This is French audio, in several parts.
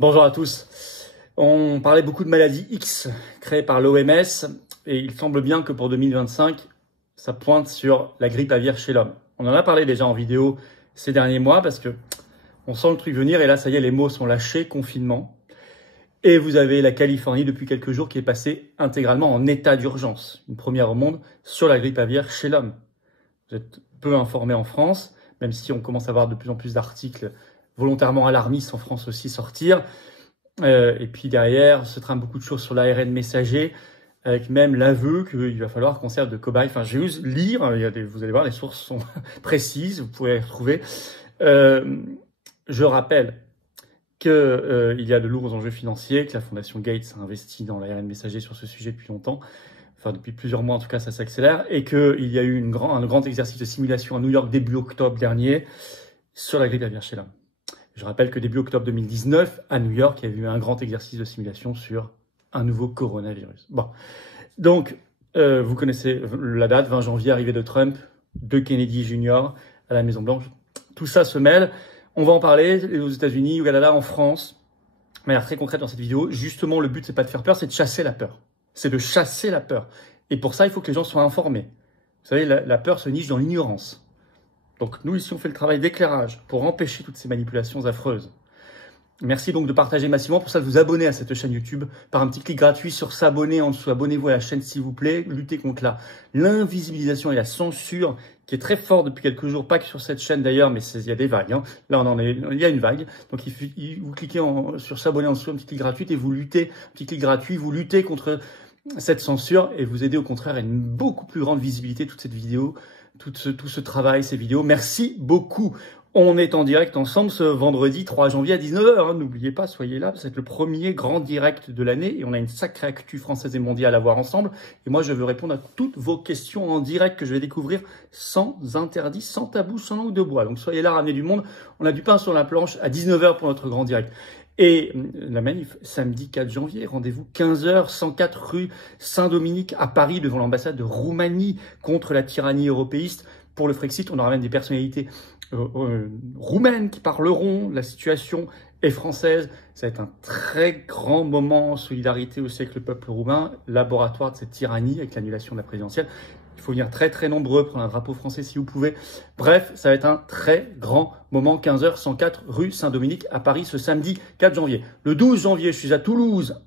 Bonjour à tous. On parlait beaucoup de maladies X créées par l'OMS et il semble bien que pour 2025, ça pointe sur la grippe aviaire chez l'homme. On en a parlé déjà en vidéo ces derniers mois parce que on sent le truc venir et là, ça y est, les mots sont lâchés, confinement. Et vous avez la Californie depuis quelques jours qui est passée intégralement en état d'urgence. Une première au monde sur la grippe aviaire chez l'homme. Vous êtes peu informés en France, même si on commence à voir de plus en plus d'articles volontairement alarmistes en France aussi sortir. Et puis derrière, se trame beaucoup de choses sur l'ARN messager, avec même l'aveu qu'il va falloir qu'on serve de cobaye. Enfin, je vais juste lire, vous allez voir, les sources sont précises, vous pouvez les retrouver. Je rappelle qu'il y a de lourds enjeux financiers, que la Fondation Gates a investi dans l'ARN messager sur ce sujet depuis longtemps. Enfin, depuis plusieurs mois, en tout cas, ça s'accélère. Et qu'il y a eu un grand exercice de simulation à New York début octobre dernier sur la grippe aviaire chez l'homme. Je rappelle que début octobre 2019, à New York, il y a eu un grand exercice de simulation sur un nouveau coronavirus. Bon, donc, vous connaissez la date, 20 janvier, arrivée de Trump, de Kennedy Jr. à la Maison-Blanche. Tout ça se mêle. On va en parler aux États-Unis, au Canada, en France, de manière très concrète dans cette vidéo. Justement, le but, c'est pas de faire peur, c'est de chasser la peur. C'est de chasser la peur. Et pour ça, il faut que les gens soient informés. Vous savez, la peur se niche dans l'ignorance. Donc nous, ici, on fait le travail d'éclairage pour empêcher toutes ces manipulations affreuses. Merci donc de partager massivement. Pour ça, de vous abonner à cette chaîne YouTube par un petit clic gratuit sur s'abonner en dessous. Abonnez-vous à la chaîne, s'il vous plaît. Luttez contre l'invisibilisation et la censure qui est très forte depuis quelques jours. Pas que sur cette chaîne d'ailleurs, mais il y a des vagues. Hein. Là, il y a une vague. Donc, vous cliquez sur s'abonner en dessous, un petit clic gratuit et vous luttez, un petit clic gratuit, vous luttez contre cette censure et vous aidez au contraire à une beaucoup plus grande visibilité toute cette vidéo. Tout ce travail, ces vidéos. Merci beaucoup. On est en direct ensemble ce vendredi 3 janvier à 19h. Hein. N'oubliez pas, soyez là. C'est le premier grand direct de l'année et on a une sacrée actu française et mondiale à voir ensemble. Et moi, je veux répondre à toutes vos questions en direct que je vais découvrir sans interdit, sans tabou, sans langue de bois. Donc soyez là, ramenez du monde. On a du pain sur la planche à 19h pour notre grand direct. Et la manif, samedi 4 janvier, rendez-vous 15h, 104 rue Saint-Dominique à Paris, devant l'ambassade de Roumanie contre la tyrannie européiste. Pour le Frexit, on aura même des personnalités roumaines qui parleront. La situation est française. Ça va être un très grand moment en solidarité aussi avec le peuple roumain, laboratoire de cette tyrannie avec l'annulation de la présidentielle. Il faut venir très très nombreux, prendre un drapeau français si vous pouvez. Bref, ça va être un très grand moment, 15h, 104 rue Saint-Dominique à Paris ce samedi 4 janvier. Le 12 janvier, je suis à Toulouse,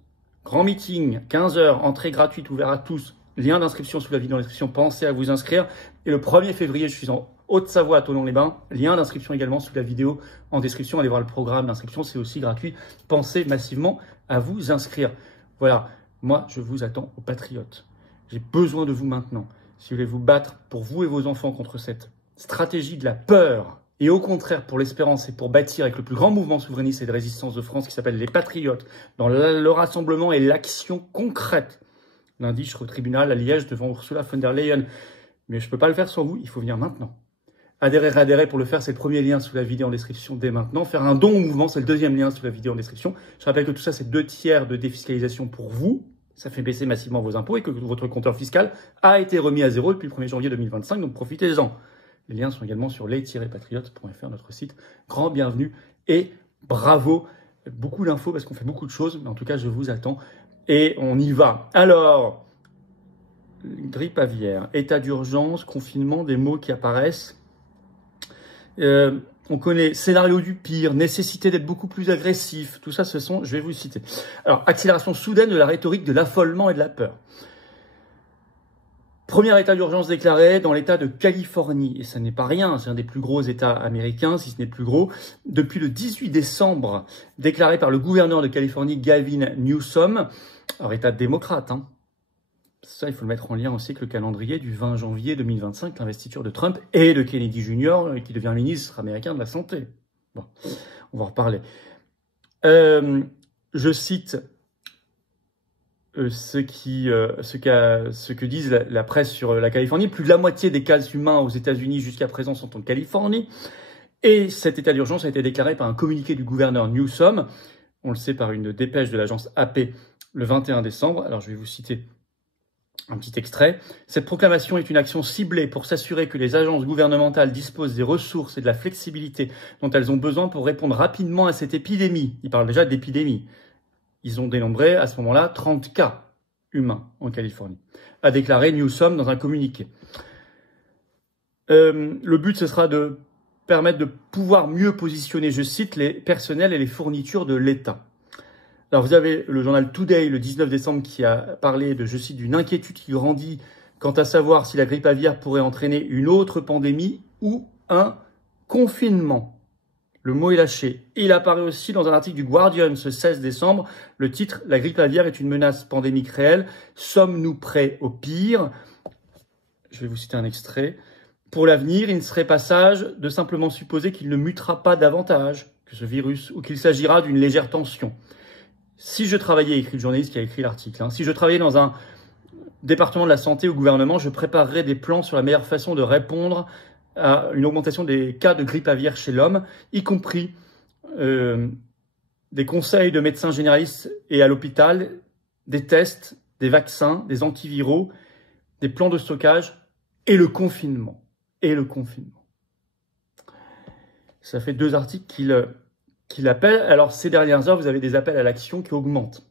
grand meeting, 15h, entrée gratuite, ouvert à tous. Lien d'inscription sous la vidéo en description, pensez à vous inscrire. Et le 1er février, je suis en Haute-Savoie à Thonon-les-Bains. Lien d'inscription également sous la vidéo en description. Allez voir le programme d'inscription, c'est aussi gratuit. Pensez massivement à vous inscrire. Voilà, moi je vous attends aux patriotes. J'ai besoin de vous maintenant. Si vous voulez vous battre pour vous et vos enfants contre cette stratégie de la peur, et au contraire pour l'espérance et pour bâtir avec le plus grand mouvement souverainiste et de résistance de France qui s'appelle les Patriotes, dans le rassemblement et l'action concrète. Lundi, je serai au tribunal à Liège devant Ursula von der Leyen. Mais je ne peux pas le faire sans vous, il faut venir maintenant. Adhérer pour le faire, c'est le premier lien sous la vidéo en description dès maintenant. Faire un don au mouvement, c'est le deuxième lien sous la vidéo en description. Je rappelle que tout ça, c'est 2 tiers de défiscalisation pour vous. Ça fait baisser massivement vos impôts et que votre compteur fiscal a été remis à zéro depuis le 1er janvier 2025, donc profitez-en. Les liens sont également sur les-patriotes.fr, notre site. Grand bienvenue et bravo. Beaucoup d'infos parce qu'on fait beaucoup de choses, mais en tout cas, je vous attends et on y va. Alors, grippe aviaire, état d'urgence, confinement, des mots qui apparaissent. On connaît scénario du pire, nécessité d'être beaucoup plus agressif. Tout ça, ce sont, je vais vous citer. Alors, accélération soudaine de la rhétorique de l'affolement et de la peur. Premier état d'urgence déclaré dans l'état de Californie. Et ça n'est pas rien, c'est un des plus gros états américains, si ce n'est plus gros. Depuis le 18 décembre, déclaré par le gouverneur de Californie, Gavin Newsom. Alors, état démocrate, hein. Ça, il faut le mettre en lien aussi avec le calendrier du 20 janvier 2025, l'investiture de Trump et de Kennedy Jr., qui devient ministre américain de la Santé. Bon, on va en reparler. Je cite ce que disent la presse sur la Californie. Plus de la moitié des cas humains aux États-Unis jusqu'à présent sont en Californie. Et cet état d'urgence a été déclaré par un communiqué du gouverneur Newsom. On le sait par une dépêche de l'agence AP le 21 décembre. Alors, je vais vous citer Un petit extrait. Cette proclamation est une action ciblée pour s'assurer que les agences gouvernementales disposent des ressources et de la flexibilité dont elles ont besoin pour répondre rapidement à cette épidémie. Ils parlent déjà d'épidémie. Ils ont dénombré à ce moment-là 30 cas humains en Californie, a déclaré Newsom dans un communiqué. Le but, ce sera de permettre de pouvoir mieux positionner, je cite, les personnels et les fournitures de l'État. Alors vous avez le journal Today, le 19 décembre, qui a parlé de, je cite, d'une inquiétude qui grandit quant à savoir si la grippe aviaire pourrait entraîner une autre pandémie ou un confinement. Le mot est lâché. Et il apparaît aussi dans un article du Guardian ce 16 décembre, le titre « La grippe aviaire est une menace pandémique réelle. Sommes-nous prêts au pire ?» Je vais vous citer un extrait. « Pour l'avenir, il ne serait pas sage de simplement supposer qu'il ne mutera pas davantage que ce virus ou qu'il s'agira d'une légère tension. Si je travaillais, écrit le journaliste qui a écrit l'article, si je travaillais dans un département de la santé au gouvernement, je préparerais des plans sur la meilleure façon de répondre à une augmentation des cas de grippe aviaire chez l'homme, y compris des conseils de médecins généralistes et à l'hôpital, des tests, des vaccins, des antiviraux, des plans de stockage et le confinement. Ça fait 2 articles qu'il appelle. Alors, ces dernières heures, vous avez des appels à l'action qui augmentent.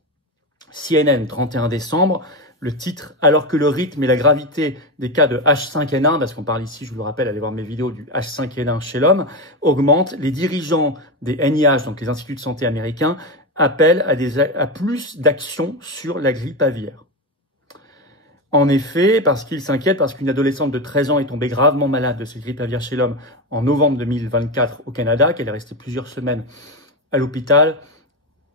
CNN, 31 décembre, le titre « Alors que le rythme et la gravité des cas de H5N1 », parce qu'on parle ici, je vous le rappelle, allez voir mes vidéos du H5N1 chez l'homme, augmentent, les dirigeants des NIH, donc les instituts de santé américains, appellent à plus d'actions sur la grippe aviaire. En effet, parce qu'ils s'inquiètent, parce qu'une adolescente de 13 ans est tombée gravement malade de cette grippe aviaire chez l'homme en novembre 2024 au Canada, qu'elle est restée plusieurs semaines à l'hôpital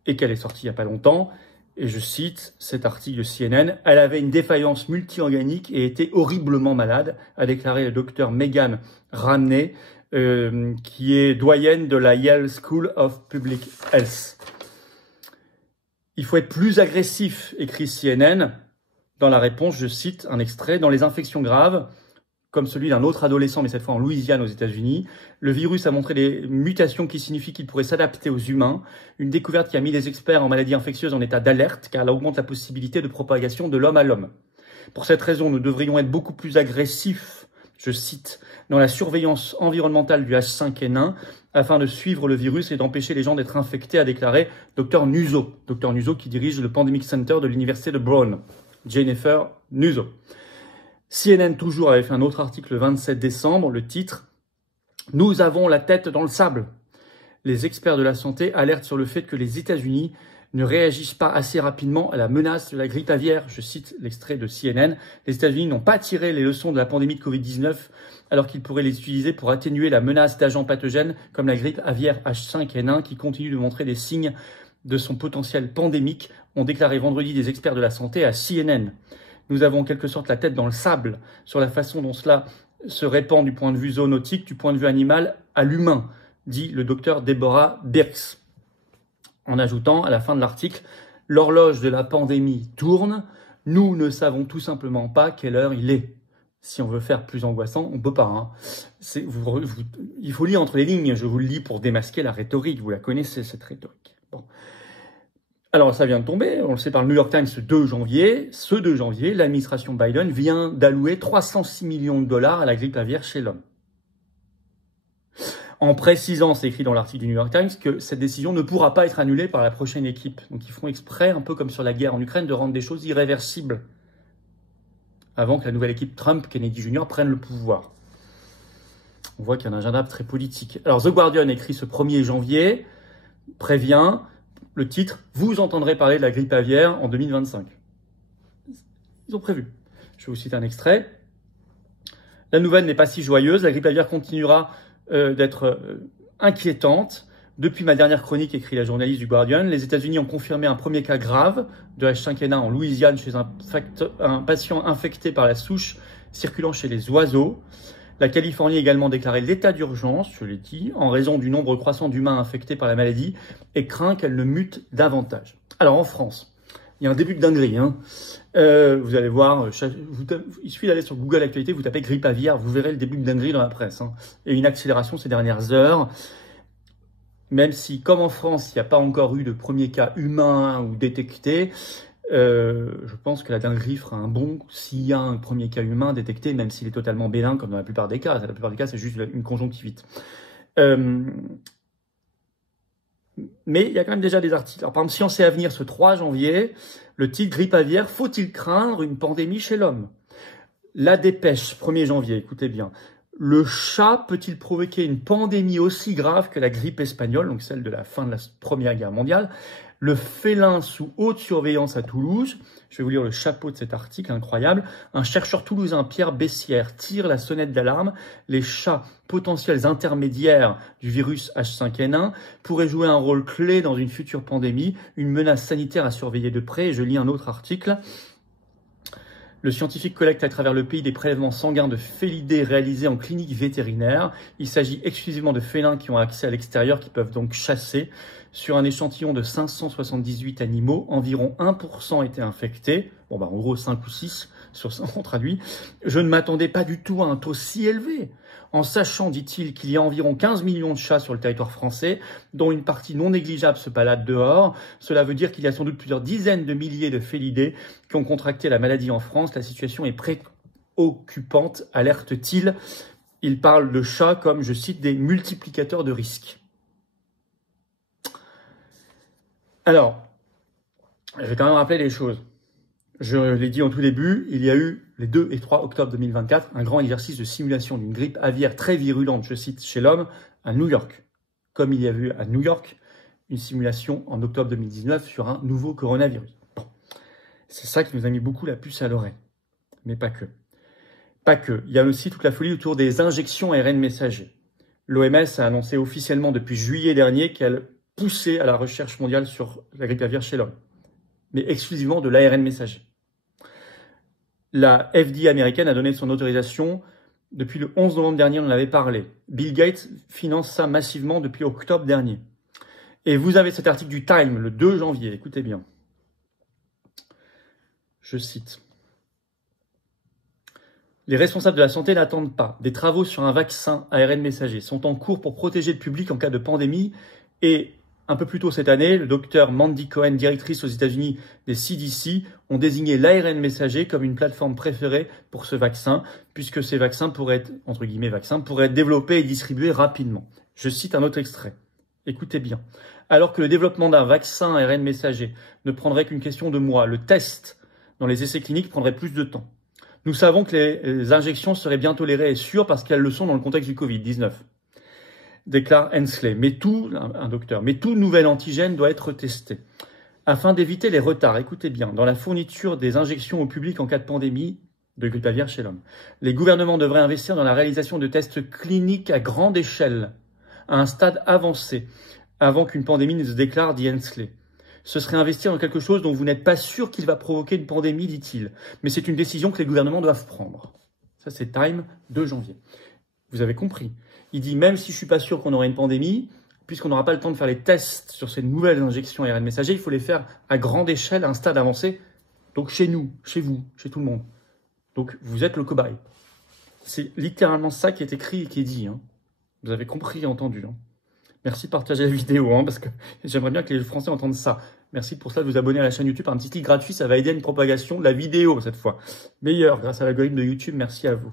et qu'elle est sortie il n'y a pas longtemps. Et je cite cet article de CNN, « Elle avait une défaillance multi-organique et était horriblement malade », a déclaré le docteur Megan Ramney, qui est doyenne de la Yale School of Public Health. Il faut être plus agressif, écrit CNN. Dans la réponse, je cite un extrait, « Dans les infections graves, comme celui d'un autre adolescent, mais cette fois en Louisiane aux États-Unis, le virus a montré des mutations qui signifient qu'il pourrait s'adapter aux humains, une découverte qui a mis les experts en maladies infectieuses en état d'alerte, car elle augmente la possibilité de propagation de l'homme à l'homme. Pour cette raison, nous devrions être beaucoup plus agressifs, je cite, dans la surveillance environnementale du H5N1, afin de suivre le virus et d'empêcher les gens d'être infectés, a déclaré Dr Nuzzo. Dr Nuzzo qui dirige le Pandemic Center de l'Université de Brown. Jennifer Nuzzo. CNN toujours avait fait un autre article le 27 décembre, le titre « Nous avons la tête dans le sable ». Les experts de la santé alertent sur le fait que les États-Unis ne réagissent pas assez rapidement à la menace de la grippe aviaire. Je cite l'extrait de CNN. Les États-Unis n'ont pas tiré les leçons de la pandémie de Covid-19 alors qu'ils pourraient les utiliser pour atténuer la menace d'agents pathogènes comme la grippe aviaire H5N1 qui continue de montrer des signes de son potentiel pandémique, ont déclaré vendredi des experts de la santé à CNN. Nous avons en quelque sorte la tête dans le sable sur la façon dont cela se répand du point de vue zoonotique, du point de vue animal à l'humain, dit le docteur Deborah Birx. En ajoutant à la fin de l'article, l'horloge de la pandémie tourne, nous ne savons tout simplement pas quelle heure il est. Si on veut faire plus angoissant, on peut pas. Il faut lire entre les lignes, je vous le lis pour démasquer la rhétorique, vous la connaissez cette rhétorique. Bon. Alors, ça vient de tomber, on le sait par le New York Times ce 2 janvier. Ce 2 janvier, l'administration Biden vient d'allouer 306 millions de dollars à la grippe aviaire chez l'homme. En précisant, c'est écrit dans l'article du New York Times, que cette décision ne pourra pas être annulée par la prochaine équipe. Donc, ils feront exprès, un peu comme sur la guerre en Ukraine, de rendre des choses irréversibles avant que la nouvelle équipe Trump-Kennedy Jr. prenne le pouvoir. On voit qu'il y a un agenda très politique. Alors, The Guardian écrit ce 1er janvier, prévient... Le titre, vous entendrez parler de la grippe aviaire en 2025. Ils ont prévu. Je vais vous citer un extrait. La nouvelle n'est pas si joyeuse. La grippe aviaire continuera d'être inquiétante. Depuis ma dernière chronique, écrit la journaliste du Guardian, les États-Unis ont confirmé un premier cas grave de H5N1 en Louisiane chez un patient infecté par la souche circulant chez les oiseaux. La Californie a également déclaré l'état d'urgence, je l'ai dit, en raison du nombre croissant d'humains infectés par la maladie et craint qu'elle ne mute davantage. Alors en France, il y a un début de dinguerie. Vous allez voir, il suffit d'aller sur Google Actualité, vous tapez grippe aviaire, vous verrez le début de dinguerie dans la presse. Et une accélération ces dernières heures. Même si, comme en France, il n'y a pas encore eu de premier cas humain ou détecté, je pense que la dinguerie fera un bond s'il y a un premier cas humain détecté, même s'il est totalement bénin, comme dans la plupart des cas. La plupart des cas, c'est juste une conjonctivite. Mais il y a quand même déjà des articles. Alors, par exemple, Science et Avenir, ce 3 janvier, le titre « Grippe aviaire, faut-il craindre une pandémie chez l'homme ?» La Dépêche, 1er janvier, écoutez bien. Le chat peut-il provoquer une pandémie aussi grave que la grippe espagnole, donc celle de la fin de la Première Guerre mondiale? Le félin sous haute surveillance à Toulouse. Je vais vous lire le chapeau de cet article incroyable. Un chercheur toulousain, Pierre Bessières, tire la sonnette d'alarme. Les chats potentiels intermédiaires du virus H5N1 pourraient jouer un rôle clé dans une future pandémie, une menace sanitaire à surveiller de près. Et je lis un autre article. Le scientifique collecte à travers le pays des prélèvements sanguins de félidés réalisés en clinique vétérinaire. Il s'agit exclusivement de félins qui ont accès à l'extérieur, qui peuvent donc chasser. Sur un échantillon de 578 animaux, environ 1% étaient infectés. Bon, en gros, 5 ou 6 sur 100, on traduit. Je ne m'attendais pas du tout à un taux si élevé. En sachant, dit-il, qu'il y a environ 15 millions de chats sur le territoire français, dont une partie non négligeable se balade dehors. Cela veut dire qu'il y a sans doute plusieurs dizaines de milliers de félidés qui ont contracté la maladie en France. La situation est préoccupante, alerte-t-il. Il parle de chats comme, je cite, des multiplicateurs de risques. Alors, je vais quand même rappeler les choses. Je l'ai dit en tout début, il y a eu, les 2 et 3 octobre 2024, un grand exercice de simulation d'une grippe aviaire très virulente, je cite, chez l'homme, à New York. Comme il y a eu à New York une simulation en octobre 2019 sur un nouveau coronavirus. Bon. C'est ça qui nous a mis beaucoup la puce à l'oreille. Mais pas que. Pas que. Il y a aussi toute la folie autour des injections ARN messager. L'OMS a annoncé officiellement depuis juillet dernier qu'elle poussait à la recherche mondiale sur la grippe aviaire chez l'homme, mais exclusivement de l'ARN messager. La FDA américaine a donné son autorisation depuis le 11 novembre dernier, on en avait parlé. Bill Gates finance ça massivement depuis octobre dernier. Et vous avez cet article du Time, le 2 janvier, écoutez bien. Je cite. Les responsables de la santé n'attendent pas. Des travaux sur un vaccin ARN messager sont en cours pour protéger le public en cas de pandémie. Et un peu plus tôt cette année, le docteur Mandy Cohen, directrice aux États-Unis des CDC, ont désigné l'ARN messager comme une plateforme préférée pour ce vaccin, puisque ces vaccins pourraient être, entre guillemets, pourraient être développés et distribués rapidement. Je cite un autre extrait. Écoutez bien. Alors que le développement d'un vaccin ARN messager ne prendrait qu'une question de mois, le test dans les essais cliniques prendrait plus de temps. Nous savons que les injections seraient bien tolérées et sûres parce qu'elles le sont dans le contexte du Covid-19. Déclare Hensley, un docteur. Mais tout nouvel antigène doit être testé. Afin d'éviter les retards, écoutez bien, dans la fourniture des injections au public en cas de pandémie de grippe aviaire chez l'homme, les gouvernements devraient investir dans la réalisation de tests cliniques à grande échelle, à un stade avancé, avant qu'une pandémie ne se déclare, dit Hensley. Ce serait investir dans quelque chose dont vous n'êtes pas sûr qu'il va provoquer une pandémie, dit-il. Mais c'est une décision que les gouvernements doivent prendre. Ça, c'est Time, 2 janvier. Vous avez compris. Il dit, même si je suis pas sûr qu'on aurait une pandémie, puisqu'on n'aura pas le temps de faire les tests sur ces nouvelles injections ARN messager, il faut les faire à grande échelle, à un stade avancé. Donc chez nous, chez vous, chez tout le monde. Donc vous êtes le cobaye. C'est littéralement ça qui est écrit et qui est dit. Hein. Vous avez compris et entendu. Hein. Merci de partager la vidéo, hein, parce que j'aimerais bien que les Français entendent ça. Merci pour ça de vous abonner à la chaîne YouTube. Un petit clic gratuit, ça va aider à une propagation de la vidéo cette fois. Meilleure grâce à l'algorithme de YouTube. Merci à vous.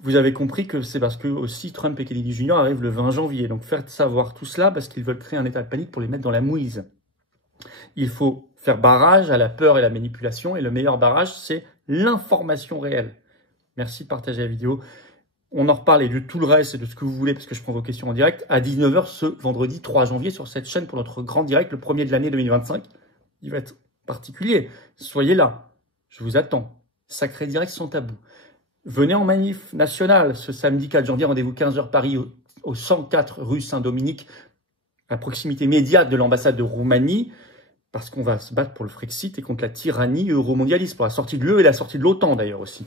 Vous avez compris que c'est parce que aussi Trump et Kennedy Jr. arrivent le 20 janvier. Donc faire savoir tout cela parce qu'ils veulent créer un état de panique pour les mettre dans la mouise. Il faut faire barrage à la peur et la manipulation. Et le meilleur barrage, c'est l'information réelle. Merci de partager la vidéo. On en reparle et de tout le reste et de ce que vous voulez parce que je prends vos questions en direct à 19 h ce vendredi 3 janvier sur cette chaîne pour notre grand direct, le premier de l'année 2025. Il va être particulier. Soyez là. Je vous attends. Sacré direct sans tabou. Venez en manif nationale ce samedi 4 janvier, rendez-vous 15 h Paris au 104 rue Saint-Dominique, à proximité immédiate de l'ambassade de Roumanie, parce qu'on va se battre pour le Frexit et contre la tyrannie euromondialiste, pour la sortie de l'UE et la sortie de l'OTAN d'ailleurs aussi.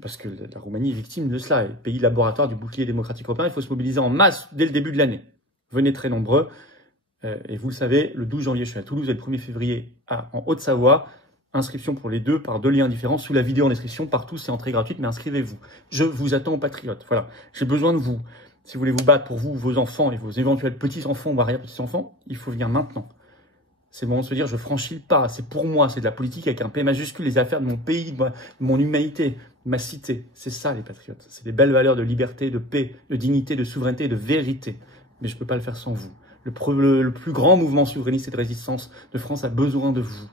Parce que la Roumanie est victime de cela, et pays laboratoire du bouclier démocratique européen, il faut se mobiliser en masse dès le début de l'année. Venez très nombreux, et vous le savez, le 12 janvier je suis à Toulouse et le 1er février en Haute-Savoie. Inscription pour les deux par 2 liens différents sous la vidéo en description. Partout, c'est entrée gratuite, mais inscrivez-vous. Je vous attends aux patriotes. Voilà, j'ai besoin de vous. Si vous voulez vous battre pour vous, vos enfants et vos éventuels petits-enfants ou arrière-petits-enfants, il faut venir maintenant. C'est le moment de se dire, je franchis le pas. C'est pour moi, c'est de la politique avec un P majuscule, les affaires de mon pays, de mon humanité, de ma cité. C'est ça, les patriotes. C'est des belles valeurs de liberté, de paix, de dignité, de souveraineté et de vérité. Mais je ne peux pas le faire sans vous. Le plus grand mouvement souverainiste et de résistance de France a besoin de vous.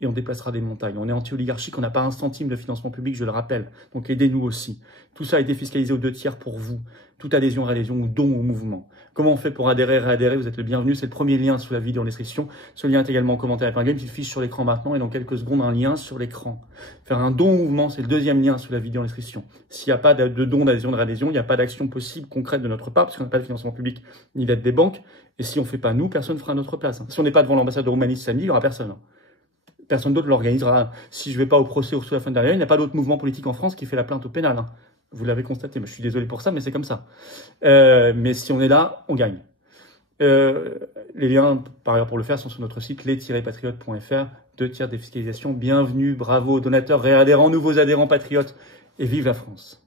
Et on déplacera des montagnes. On est anti-oligarchique, on n'a pas un centime de financement public, je le rappelle. Donc aidez-nous aussi. Tout ça a été fiscalisé aux 2/3 pour vous. Toute adhésion, réadhésion ou don au mouvement. Comment on fait pour adhérer, réadhérer? Vous êtes le bienvenu. C'est le premier lien sous la vidéo en description. Ce lien est également en commentaire épinglé. Une petite fiche sur l'écran maintenant et dans quelques secondes, un lien sur l'écran. Faire un don au mouvement, c'est le deuxième lien sous la vidéo en description. S'il n'y a pas de don, d'adhésion, de réadhésion, il n'y a pas d'action possible, concrète de notre part, parce qu'on n'a pas de financement public ni d'aide des banques. Et si on ne fait pas nous, personne ne fera à notre place. Si on n'est pas devant l'ambassade de Roumanie samedi, il n'y aura personne. Personne d'autre l'organisera. Si je ne vais pas au procès Ursula von der Leyen, il n'y a pas d'autre mouvement politique en France qui fait la plainte au pénal. Vous l'avez constaté, mais je suis désolé pour ça, mais c'est comme ça. Mais si on est là, on gagne. Les liens, par ailleurs, pour le faire, sont sur notre site les-patriotes.fr. 2/3 défiscalisation. Bienvenue, bravo, donateurs, réadhérents, nouveaux adhérents patriotes. Et vive la France.